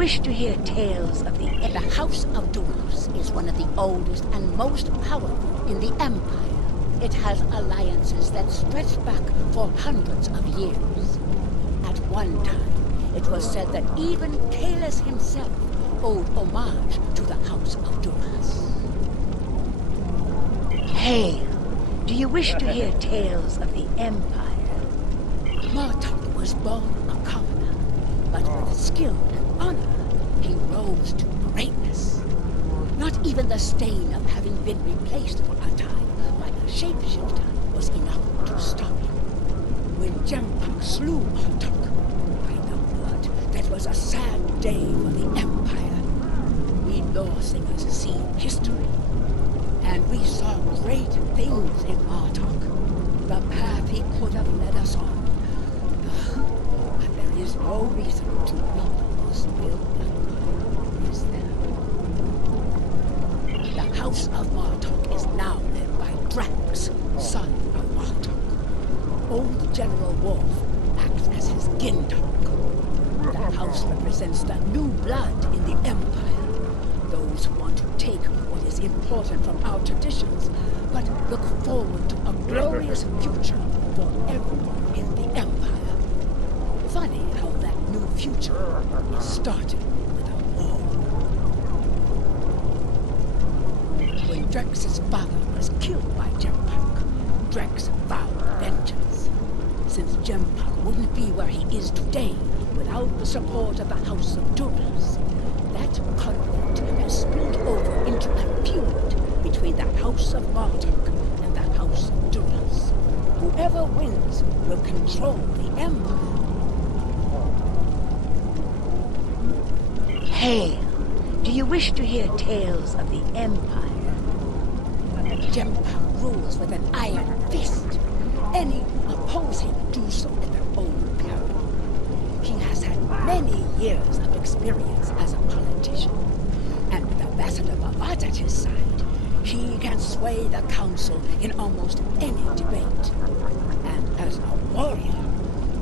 wish to hear tales of the... The House of Duras is one of the oldest and most powerful in the Empire. It has alliances that stretch back for hundreds of years. At one time, it was said that even Kalis himself owed homage to the House of Duras. Hail! Do you wish to hear tales of the Empire? Martok was born a commoner, but with skill and honor, he rose to greatness. Not even the stain of having been replaced for a time by a shapeshifter was enough to stop him. When Jempak slew Martok, by the blood, that was a sad day for the Empire. We lore singers see history, and we saw great things in Martok. The path he could have led us on. But there is no reason to weep or spill blood, is there? The House of Martok is now led by Drax, son of Martok. Old General Wolf acts as his Gindog. The house represents the new blood in the Empire. Those who want to take what is important from our traditions, but look forward to a glorious future for everyone in the Empire. Funny how that new future is started with a war. When Drex's father was killed by Jempak, Drex vowed vengeance. Since Jempak wouldn't be where he is today without the support of the House of Duras, that conflict has spilled over into a feud between the House of Martok and the House of Duras. Whoever wins will control the Empire. Hail! Do you wish to hear tales of the Empire? Jempak rules with an iron fist. Any who oppose him do so at their own peril. He has had many years of experience as a politician, and with Ambassador Bavat at his side, he can sway the council in almost any debate. And as a warrior,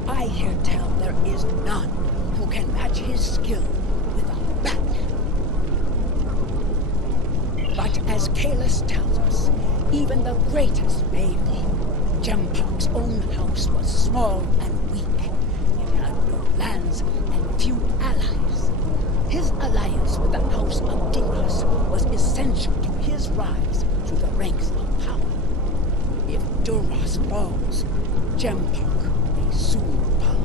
I hear tell there is none who can match his skill with a battle. But as Kalis tells us, even the greatest may fall. Jempak's own house was small and weak. It had no lands and few allies. His alliance with the House of Duras was essential to his rise to the ranks of power. If Duras falls, Jempak may soon follow.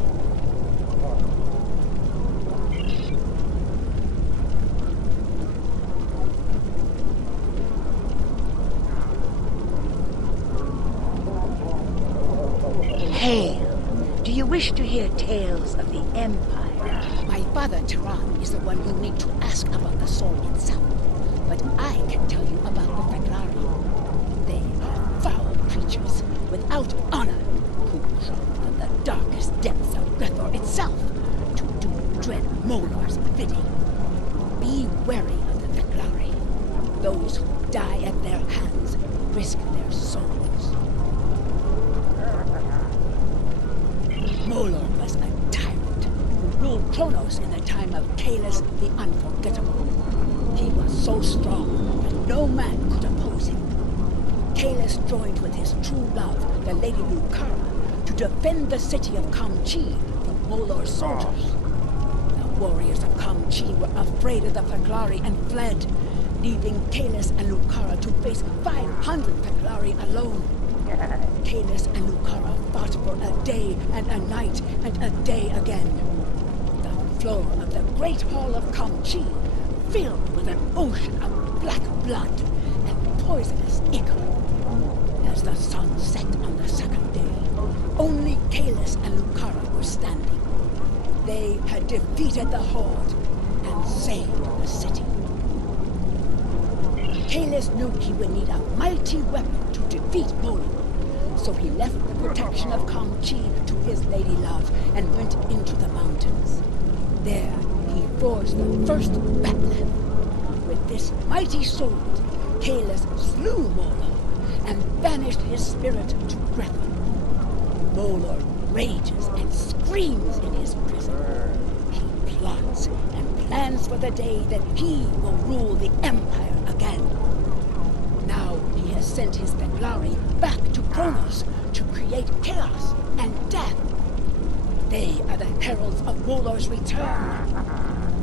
Hail! Do you wish to hear tales of the Empire? My father, Tehran, is the one you need to ask about the soul itself. But I can tell you about the Fek'ihi. They are foul creatures without honor who crawl from the darkest depths of Grethor itself to do dread Molar's bidding. Be wary of the Fek'ihi. Those who die at their hands risk their souls. Molor was a tyrant who ruled Kronos in the time of Kalis the Unforgettable. He was so strong that no man could oppose him. Kalis joined with his true love, the Lady Lucara, to defend the city of Kamchi from Molor's soldiers. The warriors of Kamchi were afraid of the Fek'ihi and fled, leaving Kalis and Lucara to face 500 Fek'ihi alone. Kalis and Lucara fought for a day and a night and a day again. The floor of the Great Hall of Kamchi filled with an ocean of black blood and poisonous ichor. As the sun set on the second day, only Kalis and Lucara were standing. They had defeated the Horde and saved the city. Kalis knew he would need a mighty weapon to defeat Molor. So he left the protection of Kamchi to his lady love and went into the mountains. There, he forged the first battle. With this mighty sword, Kalis slew Molor and banished his spirit to Grethor. Molor rages and screams in his prison. He plots and plans for the day that he will rule the Empire again. Now he has sent his Fek'ihri back to Kronos to create chaos and death. They are the heralds of Molor's return.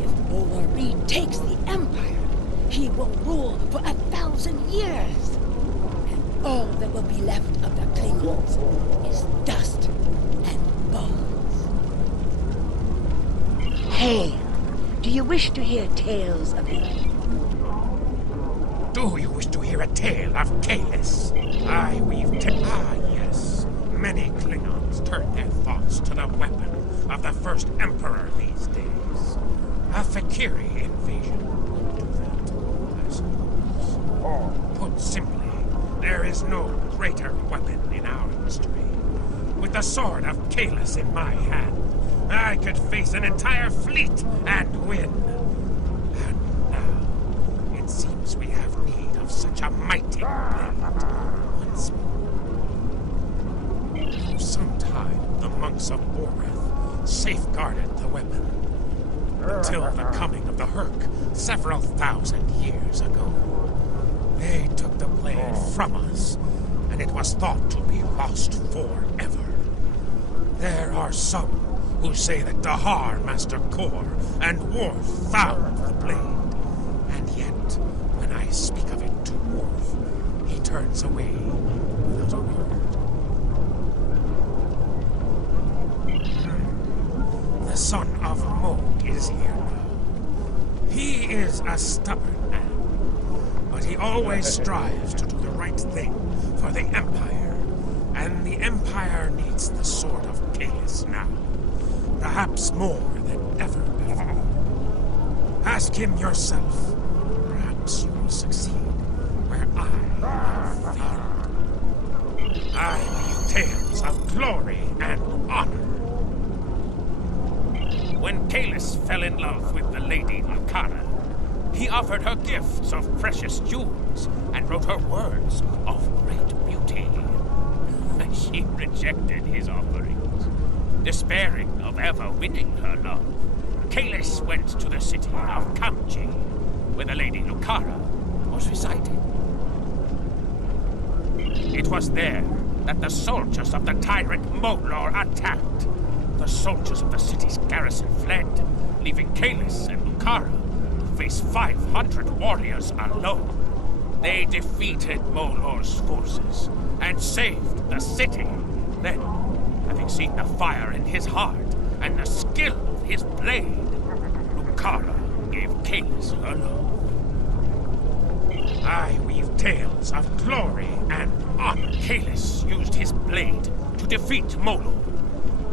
If Molor retakes the Empire, he will rule for 1,000 years. And all that will be left of the Klingons is dust and bones. Hail! Do you wish to hear tales of the... Do you wish to hear a tale of Kalis? I weave yes. Many Klingons turn their thoughts to the weapon of the first Emperor these days. A Fek'ihri invasion will do that, I suppose. Put simply, there is no greater weapon in our history. With the sword of Kalis in my hand, I could face an entire fleet and win. And now, it seems we have need of such a mighty blade once more. For some time, the monks of Boreth safeguarded the weapon. Until the coming of the Herc several thousand years ago. They took the blade from us, and it was thought to be lost forever. There are some who say that Dahar, Master Kor, and Worf found the blade. And yet, when I speak of it to Worf, he turns away without a word. The son of Mode is here now. He is a stubborn man, but he always strives to do the right thing for the Empire. And the Empire needs the sword of Kalis now. Perhaps more than ever before. Ask him yourself. Perhaps you will succeed where I have failed. I weave tales of glory and honor. When Kalis fell in love with the Lady Lucara, he offered her gifts of precious jewels and wrote her words of great beauty. She rejected his offerings. Despairing of ever winning her love, Kalis went to the city of Kamji, where the Lady Lucara was residing. It was there that the soldiers of the tyrant Molor attacked. The soldiers of the city's garrison fled, leaving Kalis and Lucara to face 500 warriors alone. They defeated Molor's forces and saved the city. Then, having seen the fire in his heart and the skill of his blade, Lucara gave Kalis her love. I weave tales of glory and honor. Kalis used his blade to defeat Molor.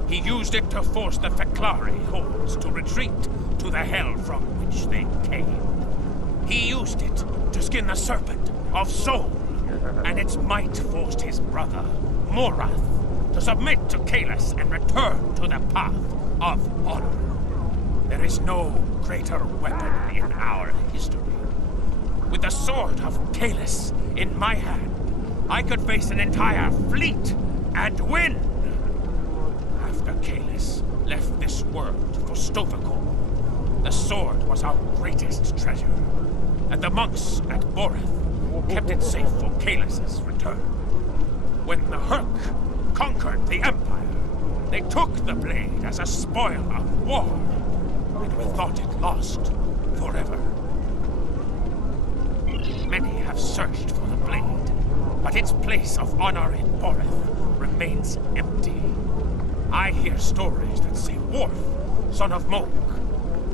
He used it to force the Fek'ihri hordes to retreat to the hell from which they came. He used it to skin the serpent of Sol, and its might forced his brother, Morath, to submit to Kalis and return to the path of honor. There is no greater weapon in our history. With the sword of Kalis in my hand, I could face an entire fleet and win. After Kalis left this world for Stovacor, the sword was our greatest treasure, and the monks at Boreth kept it safe for Kalis' return. When the Herc conquered the Empire, they took the blade as a spoil of war, and we thought it lost forever. Many have searched for the blade, but its place of honor in Boreth remains empty. I hear stories that say Worf, son of Mog,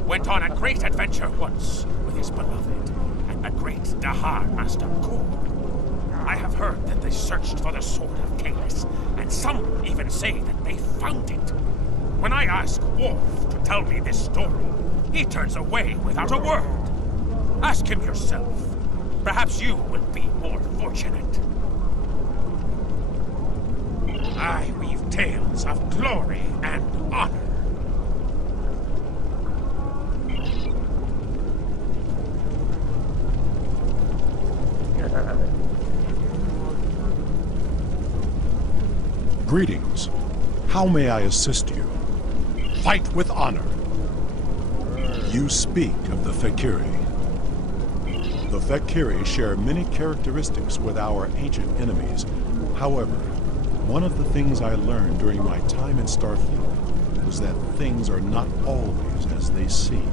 went on a great adventure once with his beloved and the great Dahar Master Kor. I have heard that they searched for the sword of Kalis, and some even say that they found it. When I ask Worf to tell me this story, he turns away without a word. Ask him yourself. Perhaps you will be more fortunate. I weave tales of glory and honor. Greetings. How may I assist you? Fight with honor. You speak of the Fek'ihri. The Fek'ihri share many characteristics with our ancient enemies. However, one of the things I learned during my time in Starfleet was that things are not always as they seem.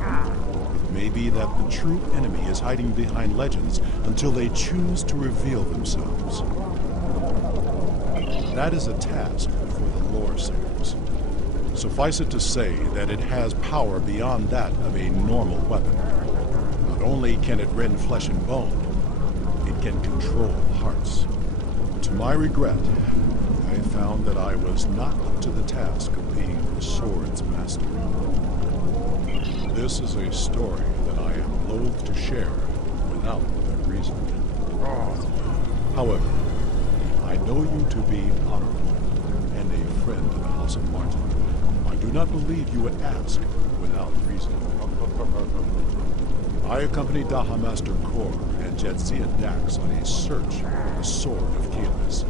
It may be that the true enemy is hiding behind legends until they choose to reveal themselves. That is a task for the lore singers. Suffice it to say that it has power beyond that of a normal weapon. Not only can it rend flesh and bone, it can control hearts. To my regret, I found that I was not up to the task of being the sword's master. This is a story that I am loath to share without good reason. However, I know you to be honorable and a friend of the House of Martin. I do not believe you would ask without reason. I accompanied Daha Master Kor and Jadzia Dax on a search for the Sword of Kahless.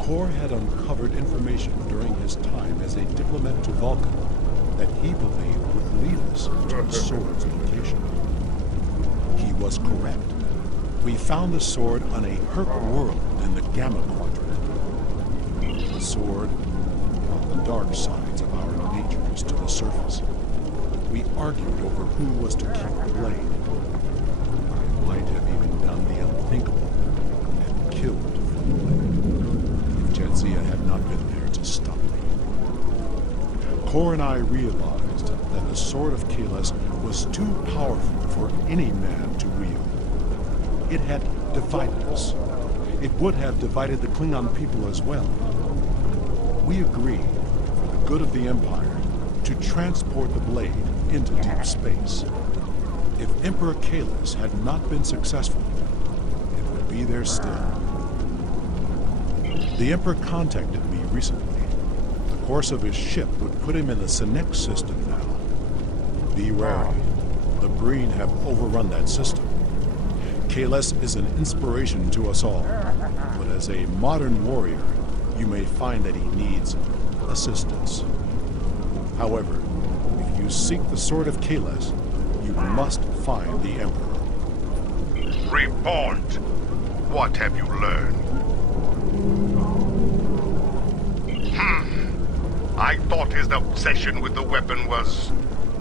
Kor had uncovered information during his time as a diplomat to Vulcan that he believed would lead us to the sword's location. He was correct. We found the sword on a Herc world in the Gamma Quadrant. The sword brought the dark sides of our natures to the surface. We argued over who was to keep the blade. I might have even done the unthinkable and killed for the blade if Jadzia had not been there to stop me. Kor and I realized that the Sword of Kahless was too powerful for any man to wield. It had divided us. It would have divided the Klingon people as well. We agreed, for the good of the Empire, to transport the blade into deep space. If Emperor Kahless had not been successful, it would be there still. The Emperor contacted me recently. The course of his ship would put him in the Senex system now. Be wary. The Breen have overrun that system. Kahless is an inspiration to us all, but as a modern warrior, you may find that he needs assistance. However, if you seek the Sword of Kahless, you must find the Emperor. Report! What have you learned? I thought his obsession with the weapon was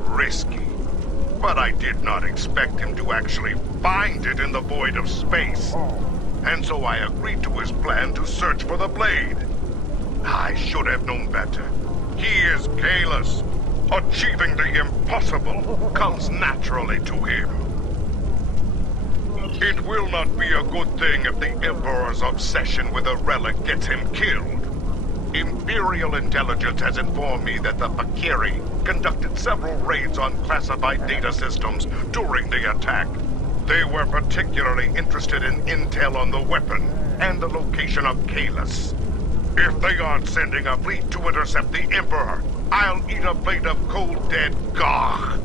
risky, but I did not expect him to actually find it in the void of space. And so I agreed to his plan to search for the blade. I should have known better. He is Kahless. Achieving the impossible comes naturally to him. It will not be a good thing if the Emperor's obsession with a relic gets him killed. Imperial intelligence has informed me that the Fek'ihri conducted several raids on classified data systems during the attack. They were particularly interested in intel on the weapon and the location of Kahless. If they aren't sending a fleet to intercept the Emperor, I'll eat a plate of cold dead gagh.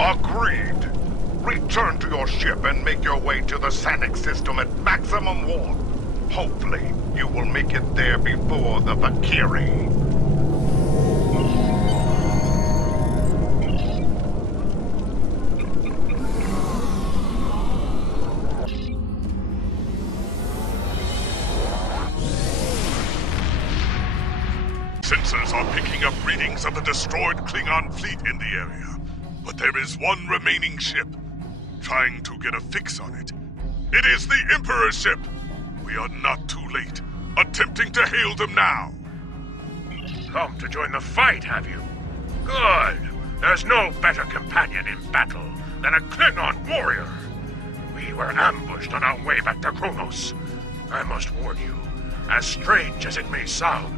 Agreed. Return to your ship and make your way to the Senex system at maximum warp. Hopefully, you will make it there before the Fek'ihri. Sensors are picking up readings of the destroyed Klingon fleet in the area. But there is one remaining ship. Trying to get a fix on it. It is the Emperor's ship! We are not too late. Attempting to hail them now. Come to join the fight, have you? Good. There's no better companion in battle than a Klingon warrior. We were ambushed on our way back to Kronos. I must warn you, as strange as it may sound,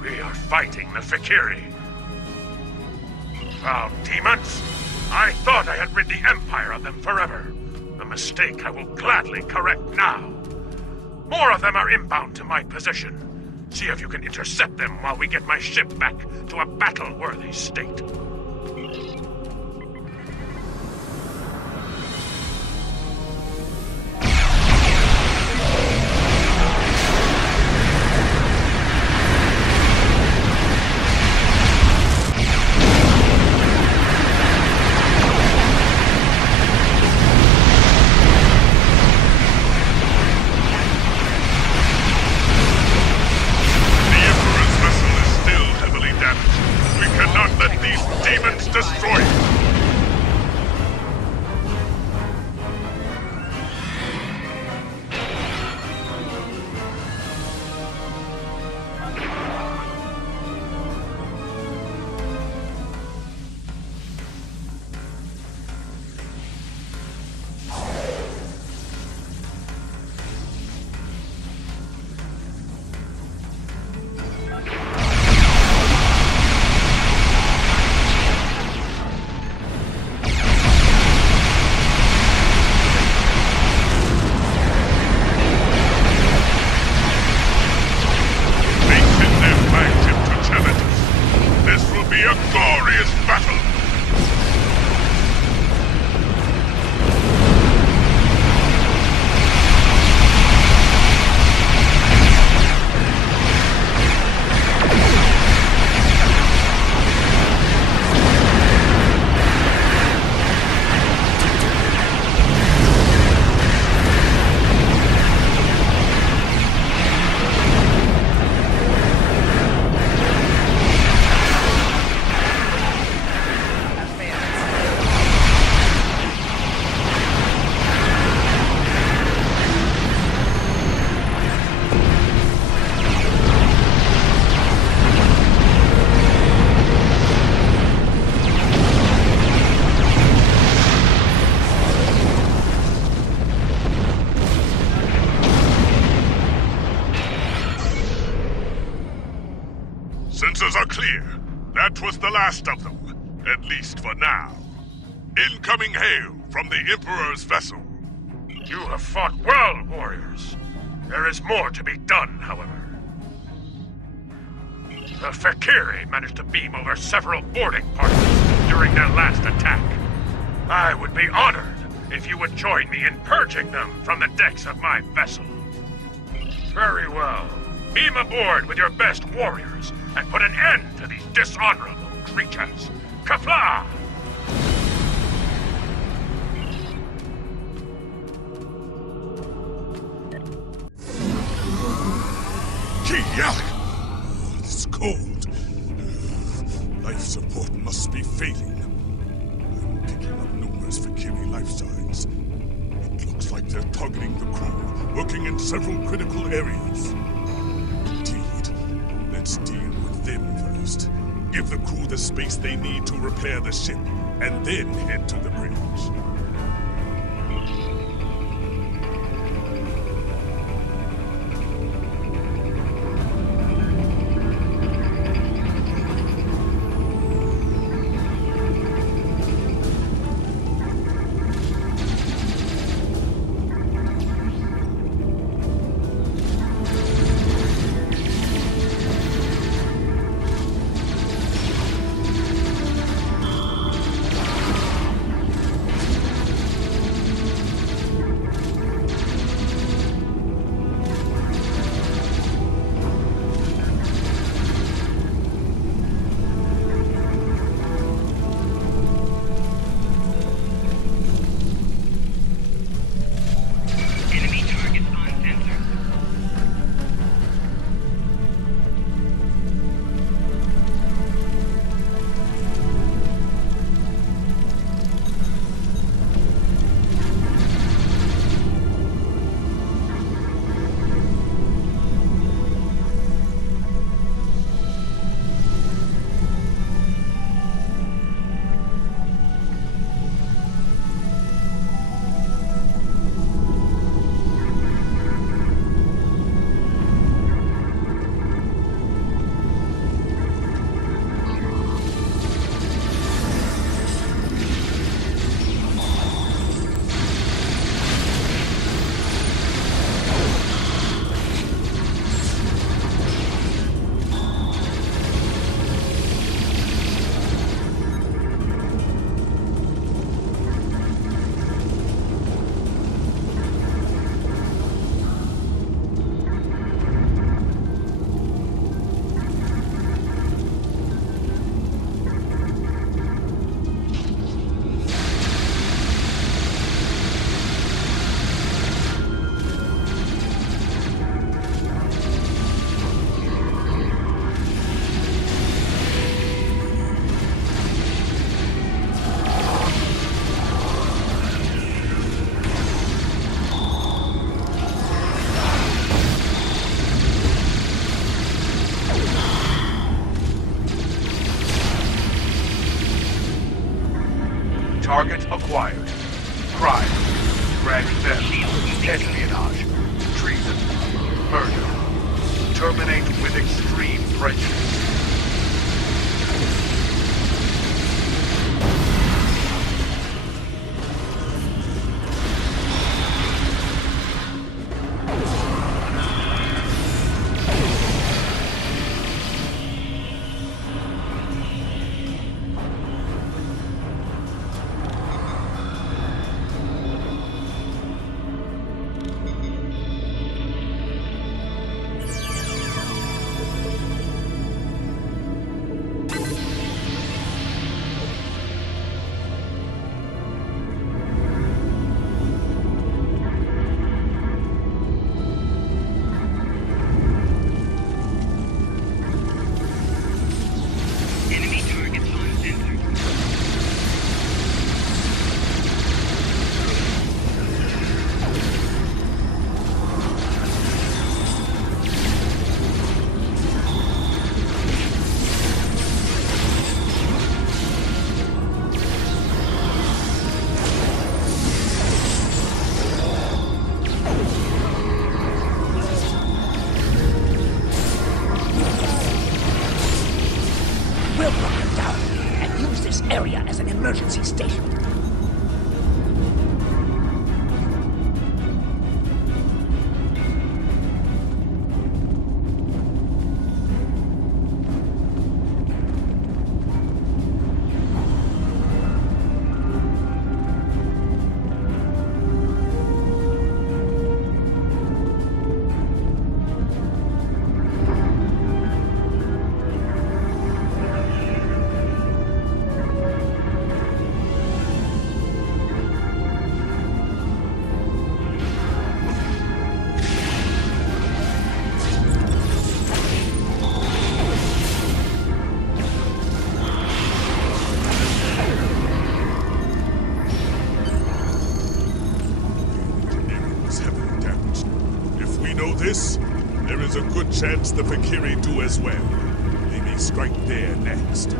we are fighting the Fek'ihri. Foul demons! I thought I had rid the Empire of them forever. A mistake I will gladly correct now. More of them are inbound to my position. See if you can intercept them while we get my ship back to a battle-worthy state. That was the last of them, at least for now. Incoming hail from the Emperor's vessel. You have fought well, warriors. There is more to be done, however. The Fek'ihri managed to beam over several boarding parties during their last attack. I would be honored if you would join me in purging them from the decks of my vessel. Very well. Beam aboard with your best warriors and put an end to these dishonorable creatures. Kafla! Oh, it's cold. Life support must be failing. I'm picking up numerous Fek'ihri life signs. It looks like they're targeting the crew, working in several critical areas. Indeed. Let's deal with them first. Give the crew the space they need to repair the ship, and then head to the bridge. Target acquired. Crime. Grand theft. Espionage. Treason. Murder. Terminate with extreme prejudice. this, there is a good chance the Fek'ihri do as well. They may strike there next.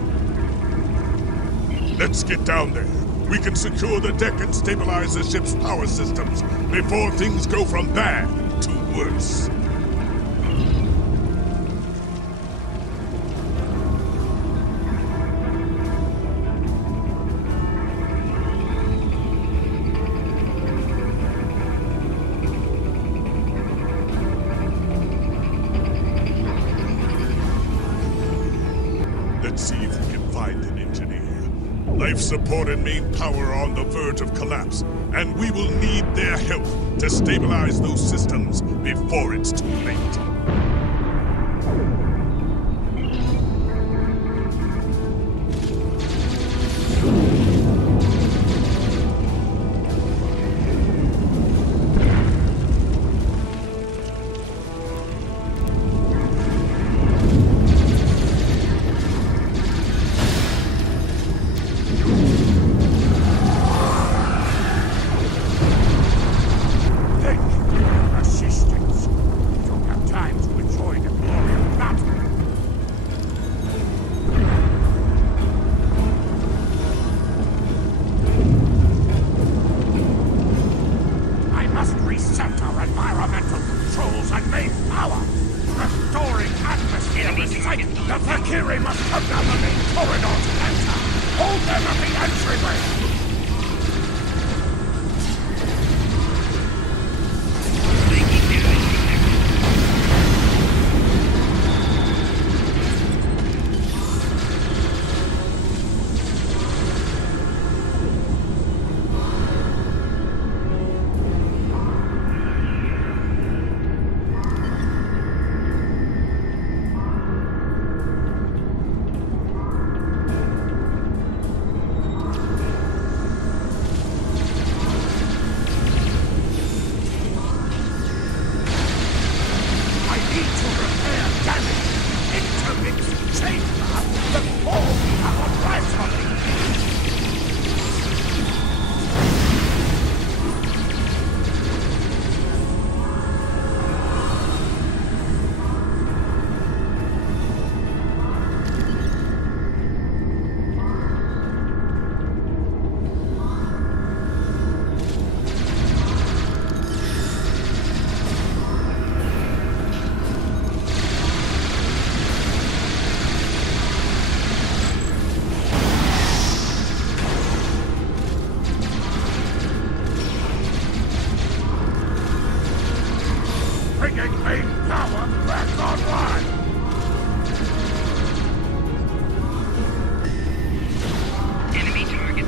Let's get down there. We can secure the deck and stabilize the ship's power systems before things go from bad to worse. Let's see if we can find an engineer. Life support and main power are on the verge of collapse, and we will need their help to stabilize those systems before it's too late. The Fek'ihri must come down the main corridor to enter! Hold them at the entryway! Bringing main power back online! Enemy target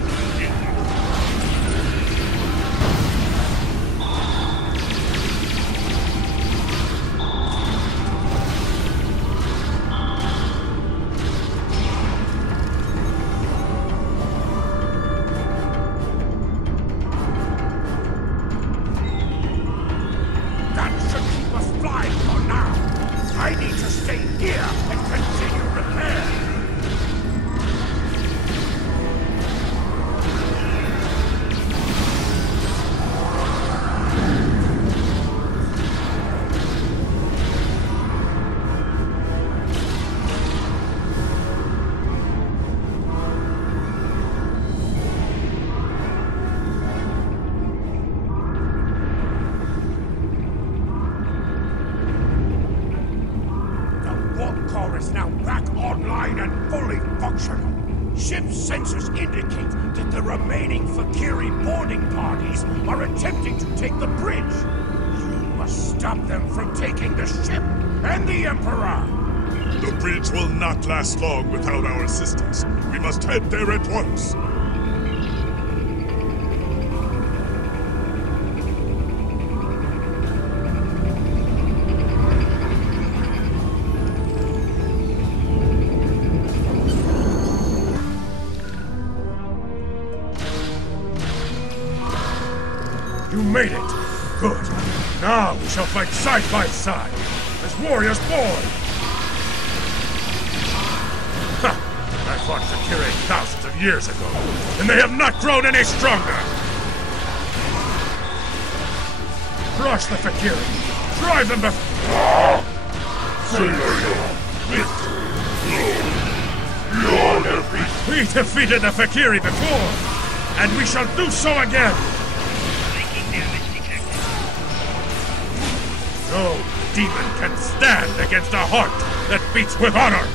I need to stay here and continue repair. Core is now back online and fully functional. Ship sensors indicate that the remaining Fek'ihri boarding parties are attempting to take the bridge. You must stop them from taking the ship and the Emperor. The bridge will not last long without our assistance. We must head there at once. You made it! Good. Now we shall fight side by side, as warriors born! Ha! I fought Fek'ihri thousands of years ago, and they have not grown any stronger! Crush the Fek'ihri! Drive them before... We defeated the Fek'ihri before, and we shall do so again! Making damage detected. No demon can stand against a heart that beats with honor!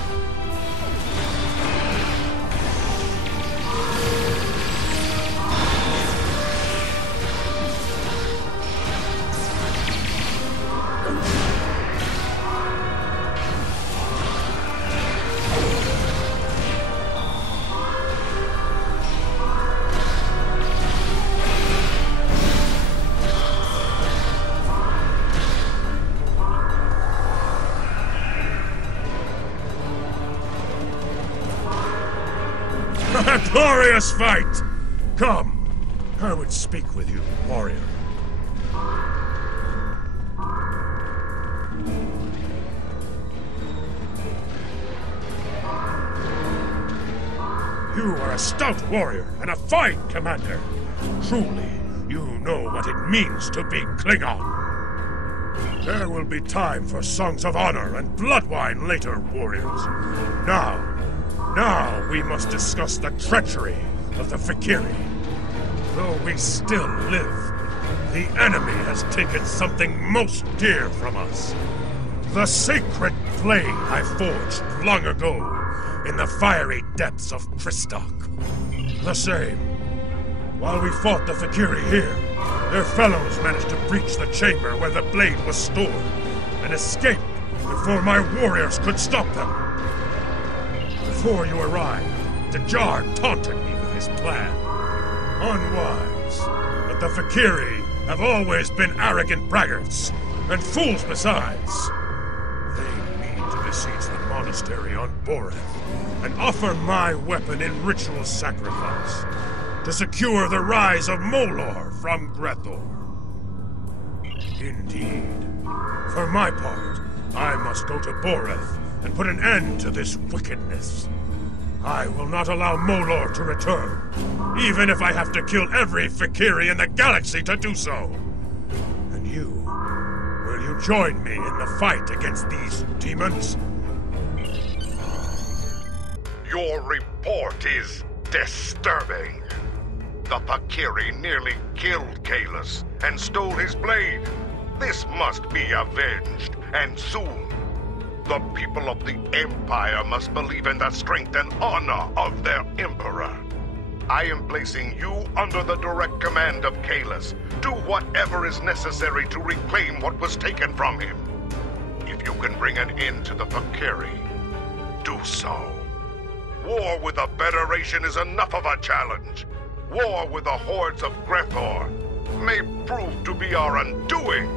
A glorious fight! Come, I would speak with you, warrior. You are a stout warrior and a fine commander. Truly, you know what it means to be Klingon. There will be time for songs of honor and blood wine later, warriors. Now we must discuss the treachery of the Fek'ihri. Though we still live, the enemy has taken something most dear from us. The sacred blade I forged long ago in the fiery depths of Christok. The same. While we fought the Fek'ihri here, their fellows managed to breach the chamber where the blade was stored and escaped before my warriors could stop them. Before you arrived, Dajar taunted me with his plan. Unwise, but the Fek'ihri have always been arrogant braggarts, and fools besides. They mean to besiege the monastery on Boreth, and offer my weapon in ritual sacrifice, to secure the rise of Molor from Grethor. Indeed. For my part, I must go to Boreth and put an end to this wickedness. I will not allow Molor to return, even if I have to kill every Fek'ihri in the galaxy to do so. And you, will you join me in the fight against these demons? Your report is disturbing. The Fek'ihri nearly killed Kahless and stole his blade. This must be avenged, and soon. The people of the Empire must believe in the strength and honor of their Emperor. I am placing you under the direct command of Kahless. Do whatever is necessary to reclaim what was taken from him. If you can bring an end to the Fek'ihri, do so. War with the Federation is enough of a challenge. War with the hordes of Grethor may prove to be our undoing.